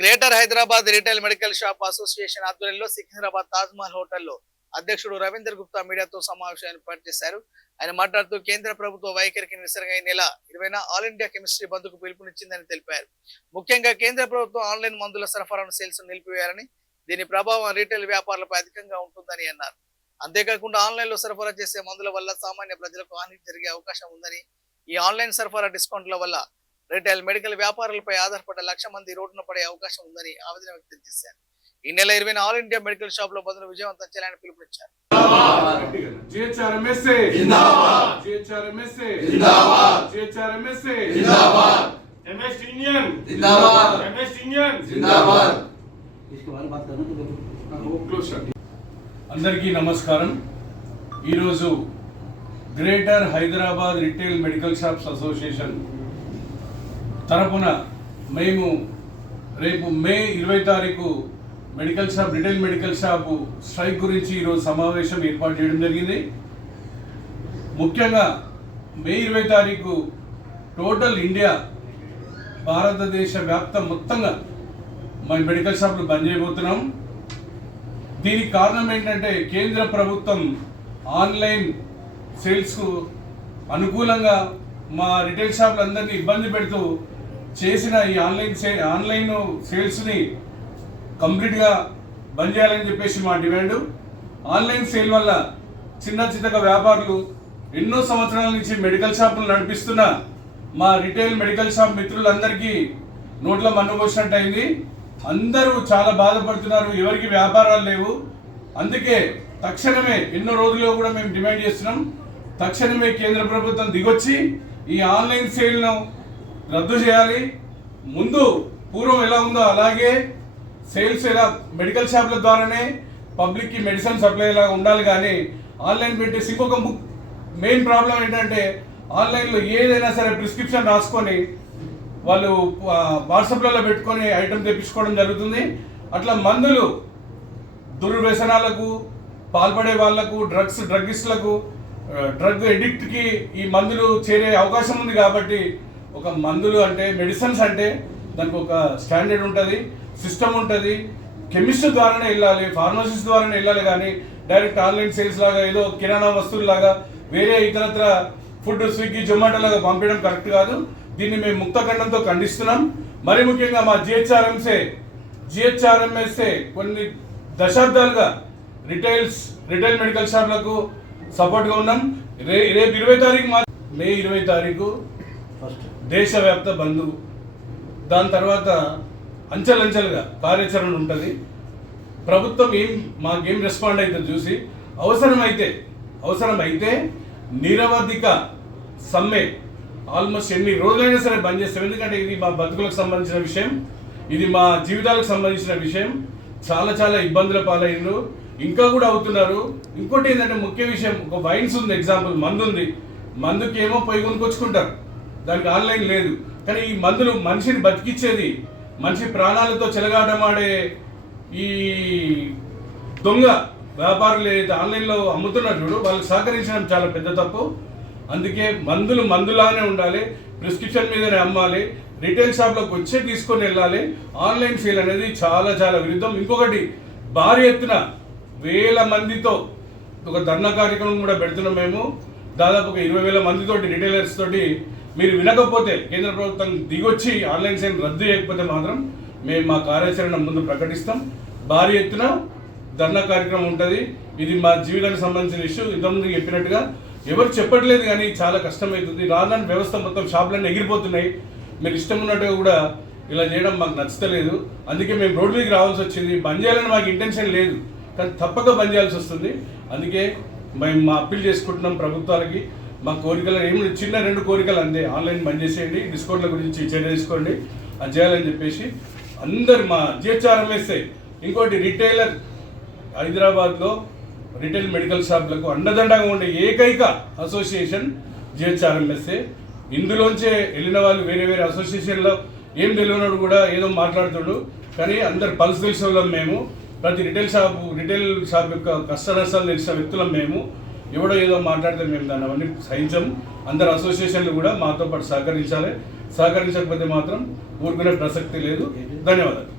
Greater Hyderabad retail medical shop association ఆధ్వర్యంలో సికింద్రాబాద్ తాజ్ మహల్ హోటల్లో అధ్యక్షుడు రవీందర్ గుప్తా మీడియాతో సమావేశం ఏర్పాటు చేశారు. ఆయన మాట్లాడుతూ కేంద్ర ప్రభుత్వ వైఖరికి నిరసనగా ఈ నెల 20న ఆల్ ఇండియా కెమిస్ట్రీ బంద్కు పిలుపునిచ్చిందని తెలిపారు. ముఖ్యంగా కేంద్ర ప్రభుత్వం ఆన్లైన్ మందుల సరఫరాను సేల్స్ నిలిపివేయాలని, దీని ప్రభావం రీటైల్ వ్యాపారులపై అధికంగా ఉంటుందని అన్నారు. అంతేకాకుండా ఆన్లైన్ లో సరఫరా చేసే మందుల వల్ల సామాన్య ప్రజలకు హాని జరిగే అవకాశం ఉందని, ఈ ఆన్లైన్ సరఫరా డిస్కౌంట్ల వల్ల రిటైల్ మెడికల్ వ్యాపారులపై ఆధారపడ్డ 1,00,000 మంది రోడ్డున పడే అవకాశం ఉందని ఆవేదన వ్యక్తం చేశారు. ఈ నెల 20న ఆల్ ఇండియా మెడికల్ షాప్ లో బంద్ను విజయవంతం చేయాలని పిలుపునిచ్చారు. అందరికీ నమస్కారం. ఈరోజు greater Hyderabad retail medical shops association తరపున మేము రేపు మే 20 తారీఖు రిటైల్ మెడికల్ షాప్ స్ట్రైక్ గురించి ఈరోజు సమావేశం ఏర్పాటు చేయడం జరిగింది. ముఖ్యంగా మే 20 తారీఖు టోటల్ ఇండియా భారతదేశ వ్యాప్తం మొత్తంగా మన మెడికల్ షాప్లు బంద్ చేయబోతున్నాం. దీనికి కారణం ఏంటంటే కేంద్ర ప్రభుత్వం ఆన్లైన్ సేల్స్కు అనుకూలంగా మా రిటైల్ షాపులందరినీ ఇబ్బంది పెడుతూ చేసిన ఈ ఆన్లైన్ సేల్స్ని కంప్లీట్గా బంద్ చేయాలని చెప్పేసి మా డిమాండ్. ఆన్లైన్ సేల్ వల్ల చిన్న వ్యాపారులు ఎన్నో సంవత్సరాల నుంచి మెడికల్ షాపులు నడిపిస్తున్న మా రిటైల్ మెడికల్ షాప్ మిత్రులందరికీ నోట్ల మన్ను పోసినట్టు అయింది. అందరూ చాలా బాధపడుతున్నారు, ఎవరికి వ్యాపారాలు లేవు. అందుకే తక్షణమే ఎన్నో రోజుల్లో కూడా మేము డిమాండ్ చేస్తున్నాం, తక్షణమే కేంద్ర ప్రభుత్వం దిగొచ్చి ఈ ఆన్లైన్ సేల్ను రద్దు చేయాలి. ముందు పూర్వం ఎలా ఉందో అలాగే సేల్స్ ఎలా మెడికల్ షాప్ల ద్వారానే పబ్లిక్కి మెడిసిన్ సప్లై లాగా ఉండాలి. కానీ ఆన్లైన్ పెట్టేసి ఇంకొక మెయిన్ ప్రాబ్లం ఏంటంటే ఆన్లైన్లో ఏదైనా సరే ప్రిస్క్రిప్షన్ రాసుకొని వాళ్ళు వాట్సాప్లలో పెట్టుకొని ఐటమ్ తెప్పించుకోవడం జరుగుతుంది. అట్లా మందులు దుర్వ్యసనాలకు పాల్పడే వాళ్లకు, డ్రగ్గిస్టులకు, డ్రగ్ ఎడిక్ట్కి ఈ మందులు చేరే అవకాశం ఉంది. కాబట్టి ఒక మందులు అంటే మెడిసిన్స్ అంటే దానికి ఒక స్టాండర్డ్ ఉంటుంది, సిస్టమ్ ఉంటుంది. కెమిస్ట్ ద్వారానే వెళ్ళాలి, ఫార్మసిస్ట్ ద్వారానే వెళ్ళాలి. కానీ డైరెక్ట్ ఆన్లైన్ సేల్స్ లాగా ఏదో కిరాణా వస్తువులాగా వేరే ఇతరత్ర ఫుడ్ స్విగ్గీ జొమాటో లాగా పంపించడం కరెక్ట్ కాదు. దీన్ని మేము ముక్తఖండంతో ఖండిస్తున్నాం. మరి ముఖ్యంగా మా జిహెచ్ఆర్ఎంఎస్ఏ కొన్ని దశాబ్దాలుగా రిటైల్ మెడికల్ షాప్లకు సపోర్ట్గా ఉన్నాం. రేపు 20 తారీఖు మే 20 తారీఖు దేశవ్యాప్త బంద్, దాని తర్వాత అంచెలంచెలుగా కార్యాచరణ ఉంటుంది. ప్రభుత్వం మాకేం రెస్పాండ్ అయితే చూసి అవసరమైతే నిరవధిక సమ్మె ఆల్మోస్ట్ ఎన్ని రోజులైనా సరే బంద్ చేస్తాం. ఎందుకంటే ఇది మా బతుకులకు సంబంధించిన విషయం, ఇది మా జీవితాలకు సంబంధించిన విషయం. చాలా ఇబ్బందుల పాలైనరు, ఇంకా కూడా అవుతున్నారు. ఇంకోటి ఏంటంటే ముఖ్య విషయం, ఒక వైన్స్ ఉంది, ఎగ్జాంపుల్ మందు ఉంది, మందుకి ఏమో పొయ్యి కొనుక్కొచ్చుకుంటారు, దానికి ఆన్లైన్ లేదు. కానీ ఈ మందులు మనిషిని బతికిచ్చేది, మనిషి ప్రాణాలతో చెలగాటమాడే ఈ దొంగ వ్యాపారులు ఏదైతే ఆన్లైన్లో అమ్ముతున్నారు చూడు, వాళ్ళకి సహకరించడం చాలా పెద్ద తప్పు. అందుకే మందులానే ఉండాలి, ప్రిస్క్రిప్షన్ మీదనే అమ్మాలి, రిటైల్ షాప్లోకి వచ్చే తీసుకొని వెళ్ళాలి. ఆన్లైన్ సేల్ అనేది చాలా విరుద్ధం. ఇంకొకటి, భారీ ఎత్తున 1000 మందితో ఒక ధర్నా కార్యక్రమం కూడా పెడుతున్నాం. మేము దాదాపు ఒక 20,000 మందితోటి రిటైలర్స్ తోటి, మీరు వినకపోతే కేంద్ర ప్రభుత్వం దిగొచ్చి ఆన్లైన్ సేల్ రద్దు చేయకపోతే మాత్రం మేము మా కార్యాచరణ ముందు ప్రకటిస్తాం. భారీ ఎత్తున ధర్నా కార్యక్రమం ఉంటుంది. ఇది మా జీవితానికి సంబంధించిన ఇష్యూ. ఇంతకుముందు చెప్పినట్టుగా ఎవరు చెప్పట్లేదు, కానీ చాలా కష్టమవుతుంది. రాను వ్యవస్థ మొత్తం షాపులన్నీ ఎగిరిపోతున్నాయి. మీరు ఇష్టం ఉన్నట్టుగా కూడా ఇలా చేయడం మాకు నచ్చలేదు. అందుకే మేము రోడ్డు మీదకి రావాల్సి వచ్చింది. బంద్ చేయాలని మాకు ఇంటెన్షన్ లేదు, కానీ తప్పక బంద్ చేయాల్సి వస్తుంది. అందుకే మేము మా అప్పీల్ చేసుకుంటున్నాం ప్రభుత్వాలకి. మా కోరికలు ఏమి చిన్న 2 కోరికలు అంతే. ఆన్లైన్ బంద్ చేసేయండి, డిస్కౌంట్ల గురించి చర్య తీసుకోండి, అది చేయాలని చెప్పేసి అందరు మా జిహెచ్ఆర్ఎంఎస్ఏ. ఇంకోటి, రిటైలర్ హైదరాబాద్లో రిటైల్ మెడికల్ షాప్లకు అండదండగా ఉండే ఏకైక అసోసియేషన్ జిహెచ్ఆర్ఎంఎస్ఏ. ఇందులోంచే వెళ్ళిన వాళ్ళు వేరే అసోసియేషన్లో ఏం తెలియనోడు కూడా ఏదో మాట్లాడుతుడు. కానీ అందరు పల్స్ తెలిసిన వాళ్ళం మేము. ప్రతి రిటైల్ షాప్ యొక్క కష్ట నష్టాలు తెలిసిన వ్యక్తులం మేము. ఎవడో ఏదో మాట్లాడితే మేము దాన్ని అవన్నీ సహించం. అందరు అసోసియేషన్లు కూడా మాతో పాటు సహకరించాలి. సహకరించకపోతే మాత్రం ఊరుకునే ప్రసక్తి లేదు. ధన్యవాదాలు.